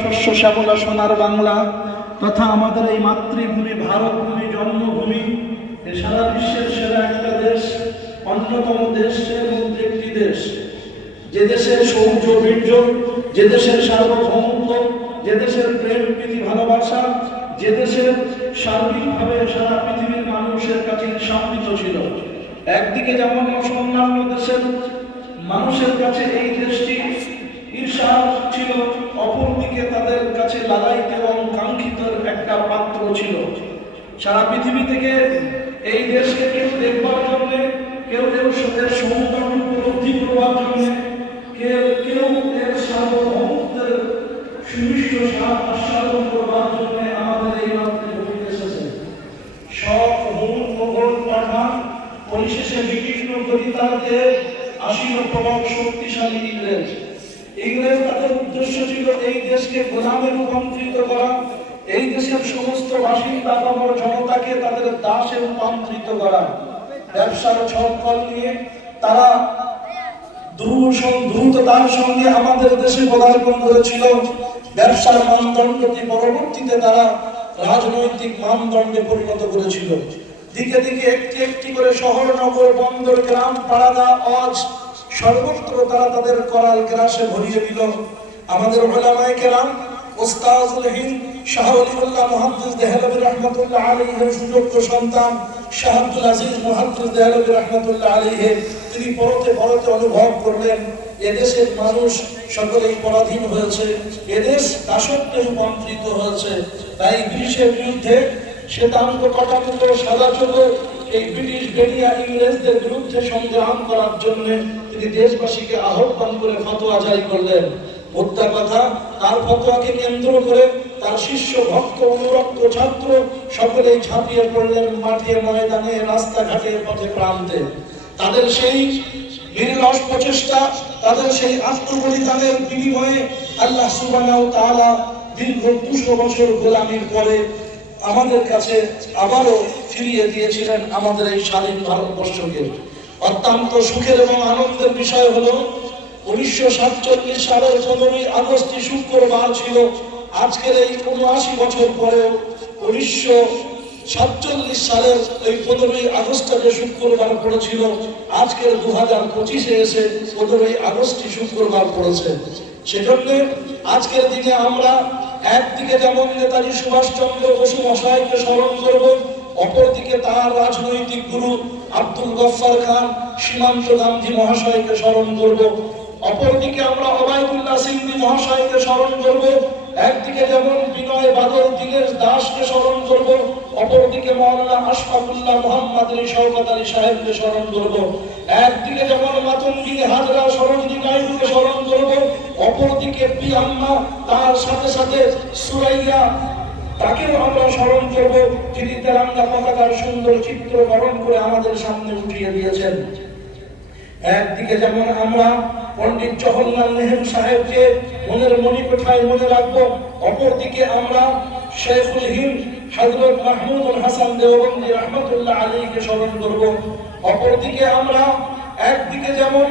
শস্য শ্যামলা সোনার বাংলা তথা আমাদের এই মাতৃভূমি ভারত ভূমি জন্মভূমি সারা বিশ্বের সেরা একটা দেশ, অন্যতম দেশের মধ্যে একটি দেশ। যে দেশের সৌর্য বীর্য, যে দেশের সার্বভৌমত্ব, যে দেশের প্রেম, প্রীতি, ভালোবাসা, যে দেশের সার্বিকভাবে সারা পৃথিবীর মানুষের কাছে সম্মিত ছিল। একদিকে যেমন অন্যান্য দেশের মানুষের কাছে এই দেশটি ঈর্ষা ছিল অপরদিকে তাদের কাছে লাগাইতে এবং কাঙ্ক্ষিত একটা পাত্র ছিল। সারা পৃথিবী থেকে এই দেশকে কেউ দেখবার জন্য, কেউ কেউ এর সমুদ্র উপলব্ধি করবার জন্য, কেউ কেউ এর সার্বভৌমত্বের সুনিষ্ট আস্বাদন করবার জন্য আমাদের এই মাত্রে মাতৃভূমিতে এসেছে সব হুম মোগল পাঠান পরিশেষে বিভিন্ন আসীন প্রভাব শক্তিশালী ইংরেজ। ইংরেজ তাদের উদ্দেশ্য ছিল এই দেশকে গোলামে রূপান্তরিত করা। এই দেশের সমস্ত বাসিন্দা জনতাকে তাদের দাসে রূপান্তরিত করা। ব্যবসার নিয়ে তারা সঙ্গে আমাদের দেশে পদার্পণ করেছিল। ব্যবসার পরবর্তীতে তারা রাজনৈতিক মানদণ্ডে পরিণত করেছিল। দিকে দিকে একটি একটি করে শহর, নগর, বন্দর, গ্রাম পাড়াদা অজ সর্বত্র তারা তাদের করাল গ্রাসে ভরিয়ে দিল। আমাদের ওলামায়ে কেরাম ওস্তাজুল হিন্দ শাহ অলিউল্লাহ মুহাদ্দিস দেহলভী রহমতুল্লাহ আলাইহির সুযোগ্য সন্তান শাহ আব্দুল আজিজ মুহাদ্দিস দেহলভী রহমতুল্লাহ আলাইহি, তিনি পরতে পরতে অনুভব করলেন, এদেশের মানুষ সকলেই পরাধীন হয়েছে, এদেশ দাসত্বে রূপান্তরিত হয়েছে। তাই ব্রিটিশের বিরুদ্ধে শ্বেতাঙ্গ কটাঙ্গ সাদা চোখ এই ব্রিটিশ বেরিয়া ইংরেজদের বিরুদ্ধে সংগ্রাম করার জন্য তিনি দেশবাসীকে আহ্বান করে ফতোয়া জারি করলেন। মোদ্দা কথা, তার ফতোয়াকে কেন্দ্র করে তার শিষ্য, ভক্ত, অনুরক্ত ছাত্র সকলেই ঝাঁপিয়ে পড়লেন মাঠে ময়দানে, রাস্তাঘাটে পথে প্রান্তে। তাদের সেই নির্লস প্রচেষ্টা, তাদের সেই আত্মবলিদানের বিনিময়ে আল্লাহ ওয়া তাআলা দীর্ঘ দুশো বছর গোলামির পরে আমাদের কাছে আবারও ফিরিয়ে দিয়েছিলেন আমাদের এই স্বাধীন ভারতবর্ষকে। অত্যন্ত সুখের এবং আনন্দের বিষয় হলো, উনিশশো সাতচল্লিশ সালের পনেরোই আগস্টই শুক্রবার ছিল আজকের এই উনআশি বছর পরেও উনিশশো সাতচল্লিশ সালের এই পনেরোই আগস্টটা যে শুক্রবার পড়েছিল, আজকের দু হাজার পঁচিশে এসে পনেরোই আগস্টই শুক্রবার পড়েছে। সেজন্য আজকের দিনে আমরা একদিকে যেমন নেতাজি সুভাষচন্দ্র বসু মশাইকে স্মরণ করব, অপরদিকে তার রাজনৈতিক গুরু আব্দুল গফার খান, সীমান্ত গান্ধী মহাশয়কে স্মরণ করব। অপরদিকে আমরা অবায়দুল্লাহ সিংহী মহাশয়কে স্মরণ করব একদিকে যেমন বিনয় বাদল দীনেশ দাসকে স্মরণ করব, অপরদিকে মৌলানা আশফাকুল্লাহ মোহাম্মদ আলী শওকত আলী সাহেবকে স্মরণ করব। একদিকে যেমন মাতঙ্গিনী হাজরা সরঞ্জি নাইডুকে স্মরণ করব, অপরদিকে পিয়াম্মা, তার সাথে সাথে সুরাইয়া, তাকেও আমরা স্মরণ করব। যিনি তেরাঙ্গা পতাকার সুন্দর চিত্র বরণ করে আমাদের সামনে উঠিয়ে দিয়েছেন। একদিকে যেমন আমরা পণ্ডিত জওহরলাল নেহরু সাহেবকে মনের মণিকোঠায় মনে রাখব, অপরদিকে আমরা শেখুল হিন্দ মাহমুদুল হাসান দেওবন্দি রহমতুল্লাহ আলীকে স্মরণ করব। অপরদিকে আমরা একদিকে যেমন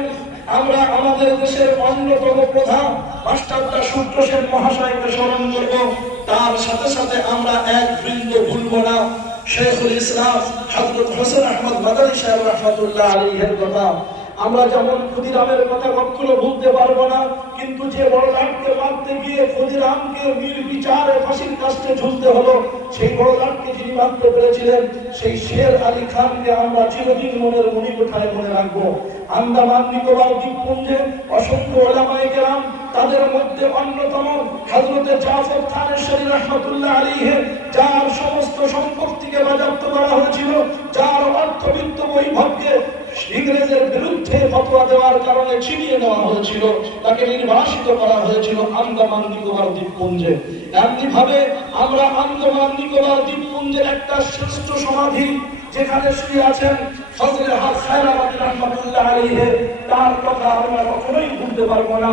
আমরা আমাদের দেশের অন্যতম প্রধান সূত্র সেন মহাশয়কে স্মরণ করব, তার সাথে সাথে আমরা এক বৃন্দ ভুলব না। শেখুল ইসলাম হজরত হোসেন আহমদ মাদানী সাহেব রহমতুল্লাহ আলীহের কথা আমরা যেমন ক্ষুদিরামের কথা কখনো ভুলতে পারব না, কিন্তু যে বড় লাটকে মারতে গিয়ে ক্ষুদিরামকে নির্বিচারে ফাঁসির কাস্টে ঝুলতে হলো, সেই বড় লাটকে যিনি মারতে পেরেছিলেন, সেই শের আলী খানকে আমরা চিরদিন মনের মণিকোঠায় মনে রাখব। আন্দামান, নিকোবর দ্বীপপুঞ্জে অসংখ্য ওলামায়ে কেরাম, তাদের মধ্যে অন্যতম হযরতে জাফর থানেশ্বরী রহমাতুল্লাহ আলাইহি, যার সমস্ত সম্পত্তিকে বাজেয়াপ্ত করা হয়েছিল, যার অর্থবিত্ত বৈভবকে ইংরেজের বিরুদ্ধে ফতোয়া দেওয়ার কারণে ছিনিয়ে নেওয়া হয়েছিল। তাকে নির্বাসিত করা হয়েছিল আন্দামান নিকোবর দ্বীপপুঞ্জে। এমনি ভাবে আমরা আন্দামান নিকোবর দ্বীপপুঞ্জের একটা শ্রেষ্ঠ সমাধি যেখানে শুয়ে আছেন ফজলে খায়রাবাদী রহমাতুল্লাহ আলাইহি, তার কথা আমরা কখনোই ভুলতে পারব না।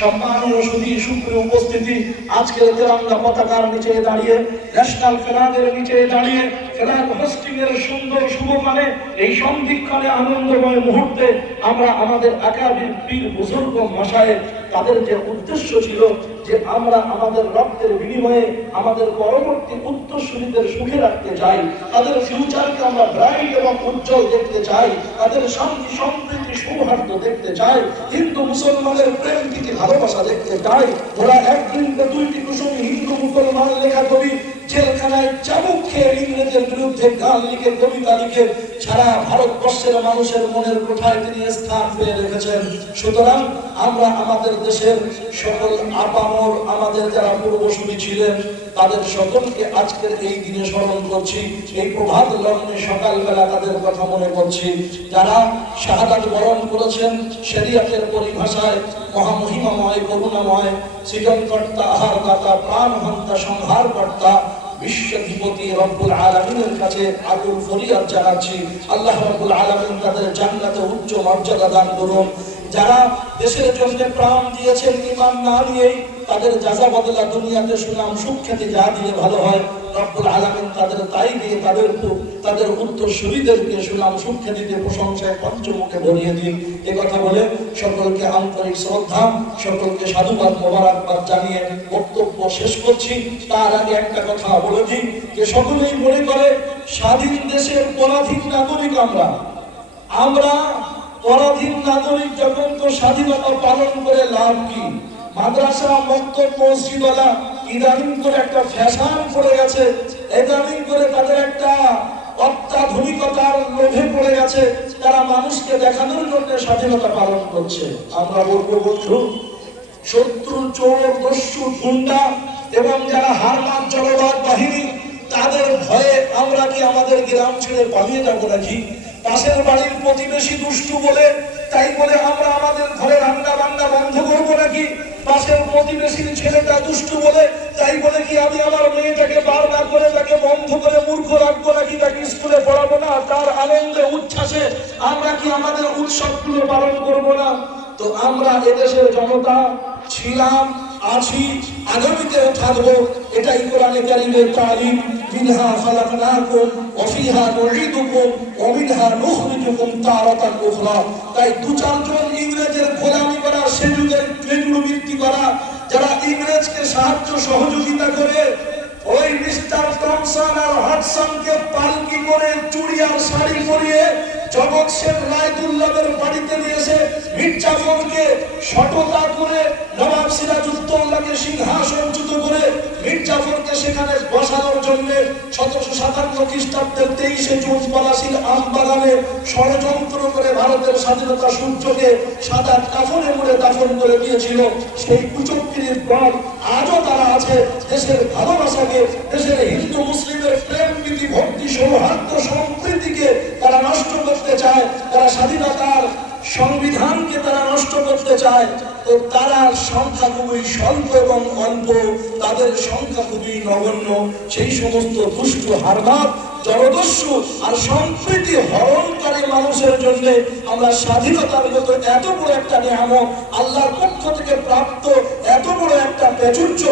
সম্মানীয় সুধী সুপ্রিয় উপস্থিতি আজকের তেরঙ্গা পতাকার নিচে দাঁড়িয়ে ন্যাশনাল ফ্ল্যাগের নিচে দাঁড়িয়ে ফ্ল্যাগ হোস্টিং এর সুন্দর শুভকালে, এই সন্ধিক্ষণে আনন্দময় মুহূর্তে আমরা আমাদের একাধিক পীর, বুজুর্গ মশায় তাদের যে উদ্দেশ্য ছিল যে আমরা আমাদের রক্তের বিনিময়ে আমাদের পরবর্তী উত্তরসূরিদের সুখে রাখতে চাই, তাদের ফিউচারকে আমরা ব্রাইট এবং উজ্জ্বল দেখতে চাই, তাদের শান্তি, সম্প্রীতি, সৌহার্দ্য দেখতে চাই, হিন্দু, মুসলমানের প্রেম, প্রীতি, ভালোবাসা দেখতে চাই। ওরা একদিন দুইটি কুসুম, হিন্দু, মুসলমান, লেখা কবি জেলখানায় চাবুক খেয়ে ইংরেজের বিরুদ্ধে গান লিখে কবিতা লিখে সারা ভারতবর্ষের মানুষের মনের কোঠায় তিনি স্থান পেয়ে রেখেছেন। সুতরাং আমরা আমাদের দেশের সকল আপামর, আমাদের যারা পূর্বসূরি ছিলেন, তাদের সকলকে আজকের এই দিনে স্মরণ করছি, এই প্রভাত লগ্নে সকালবেলা তাদের কথা মনে করছি। যারা শাহাদাত বরণ করেছেন, শরিয়াতের পরিভাষায় মহামহিমাময়, করুণাময়, সৃজনকর্তা আহার দাতা প্রাণ হন্তা বিশ্বধিপতি রব্বুল আলমিনের কাছে আগুন ফরিয়াদ জানাচ্ছি। আল্লাহ রব্বুল আলমিন তাদের জান্নাতে উচ্চ মর্যাদা দান করুন। যারা দেশের জন্য প্রাণ দিয়েছেন, ইমান না দিয়েই তাদের যাজা বদলা দুনিয়াতে সুনাম সুখ্যাতি যা দিয়ে ভালো হয়। রব্বুল আলমিন তাদের তাই দিয়ে তাদের তাদের উত্তর সুবিধেরকে সুনাম সুখ্যাতিতে প্রশংসায় পঞ্চমুখে ভরিয়ে দিন। এ কথা বলে সকলকে আন্তরিক শ্রদ্ধা, সকলকে সাধুবাদ মোবারকবাদ জানিয়ে বক্তব্য শেষ করছি। তার আগে একটা কথা বলে দিই, যে সকলেই মনে করে, স্বাধীন দেশের পরাধীন নাগরিক আমরা। আমরা পরাধীন নাগরিক যখন তো স্বাধীনতা পালন করে লাভ কি? মাদ্রাসা মক্তব মসজিদওয়ালা ইদানিং করে একটা ফ্যাশন পড়ে গেছে, ইদানিং করে তাদের একটা অত্যাধুনিকতার লোভে পড়ে গেছে, তারা মানুষকে দেখানোর জন্য স্বাধীনতা পালন করছে। আমরা বলব, বন্ধু, শত্রু, চোর, দস্যু, গুন্ডা এবং যারা হারমান জলবাদ বাহিনী, তাদের ভয়ে আমরা কি আমাদের গ্রাম ছেড়ে পালিয়ে যাব নাকি? পাশের বাড়ির প্রতিবেশী দুষ্টু বলে, তাই বলে আমরা আমাদের ঘরে রান্না বান্না বন্ধ করব নাকি? পাশের প্রতিবেশীর ছেলেটা দুষ্টু বলে, তাই বলে কি আমি আমার মেয়েটাকে বার না করে তাকে বন্ধ করে মূর্খ রাখব নাকি তাকে স্কুলে পড়াবো না? তার আনন্দে, উচ্ছ্বাসে আমরা কি আমাদের উৎসবগুলো পালন করব না? তো আমরা এদেশের জনতা ছিলাম, আছি আগামীতেও থাকব। এটাই কোরআনে কারিমের তালিম, মিনহা খালাকনাকুম, ওয়া ফিহা নুঈদুকুম, ওয়া মিনহা নুখরিজুকুম তারাতান উখরা। তাই দু চারজন ইংরেজের গোলামি করা, সে যুগের ক্রেডুবিলিটি করা, যারা ইংরেজকে সাহায্য সহযোগিতা করে, ওই মিস্টার টমসন আর হডসনকে পালকি করে চুড়িয়ার শাড়ি পরিয়ে জগৎ শেখ রায়দুল্লাহের বাড়িতে নিয়ে এসে মির্জাফরকে সটতা করে নবাব সিরাজউদ্দৌলাকে সিংহাসনচ্যুত করে মির্জাফরকে সেখানে বসানোর জন্য সতেরোশো সাতান্ন খ্রিস্টাব্দের তেইশে জুন পলাশির আম বাগানে ষড়যন্ত্র করে ভারতের স্বাধীনতা সূর্যকে সাদা কাফনে মুড়ে দাফন করে দিয়েছিল। সেই কুচক্রির দল আজও তারা আছে দেশের ভালোবাসাকে, দেশের হিন্দু মুসলিমের প্রেম প্রীতি, ভক্তি, সৌহার্দ্য, সম্প্রীতিকে তারা নষ্ট করতে চায়, তারা স্বাধীনতার সংবিধানকে তারা নষ্ট করতে চায়। তো তারা সংখ্যা খুবই স্বল্প এবং অল্প, তাদের সংখ্যা খুবই নগণ্য। সেই সমস্ত দুষ্ট হারবাদ জলদস্যু আর সম্প্রীতি হরণকারী মানুষের জন্য আমরা স্বাধীনতার মতো এত বড় একটা নিয়ামক আল্লাহর পক্ষ থেকে প্রাপ্ত, এত বড় একটা প্রাচুর্য,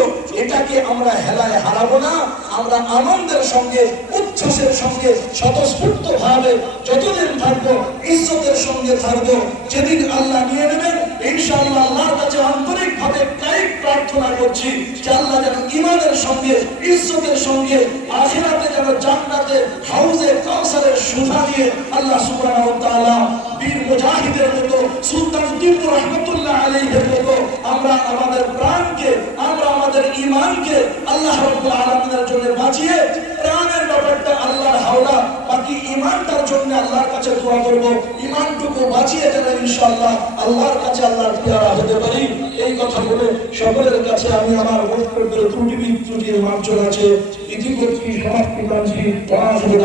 এটাকে আমরা হেলায় হারাবো না। আমরা আনন্দের সঙ্গে, উচ্ছ্বাসের সঙ্গে স্বতঃস্ফূর্ত ভাবে যতদিন থাকব, ইজ্জতের সঙ্গে থাকব, যেদিন আল্লাহ নিয়ে নেবেন ইনশাআল্লাহ আল্লাহর কাছে আন্তরিক ভাবে কায়িক প্রার্থনা করছি যে আল্লাহ যেন ইমানের সঙ্গে, ইজ্জতের সঙ্গে, আখিরাতে যেন জান্নাতে, হাউজে কাউসারের সুধা দিয়ে আল্লাহ সুবহানাহু ওয়া তাআলা বীর মুজাহিদের মতো, সুলতান তিব্র রহমতুল্লাহ আলাইহির মতো, আমরা আমাদের প্রাণকে, আমরা আমাদের ঈমানকে আল্লাহ রাব্বুল আলামিনের জন্য বাঁচিয়ে প্রাণের ব্যাপারটা আল্লাহর হাওলা বাকি ইমানটার জন্য আল্লাহর কাছে দোয়া করব। ইমানটুকু বাঁচিয়ে যেন ইনশাআল্লাহ আল্লাহর কাছে আল্লাহর পেয়ারা হতে পারি। এই কথা বলে সকলের কাছে আমি আমার বক্তব্যের ত্রুটি বিত্রুটির মার্জন আছে। ওয়াহিদ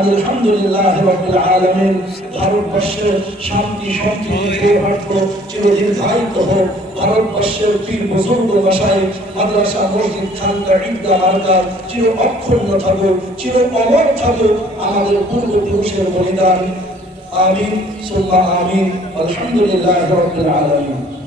আলহামদুলিল্লাহ আলামিন। ভারতবর্ষের শান্তি সম্প্রীতি চিরদিন ধারিত হোক। ভারতবর্ষের পীর বুজুর্গ মশাই মাদ্রাসা, মসজিদ, খানকা ঈদগা মার্কাজ চির অক্ষুণ্ণ থাকুক, চির অমর থাকুক আমাদের পূর্বপুরুষের বলিদান। আমিন, সুম্মা আমিন। আলহামদুলিল্লাহ রাব্বিল আলামিন।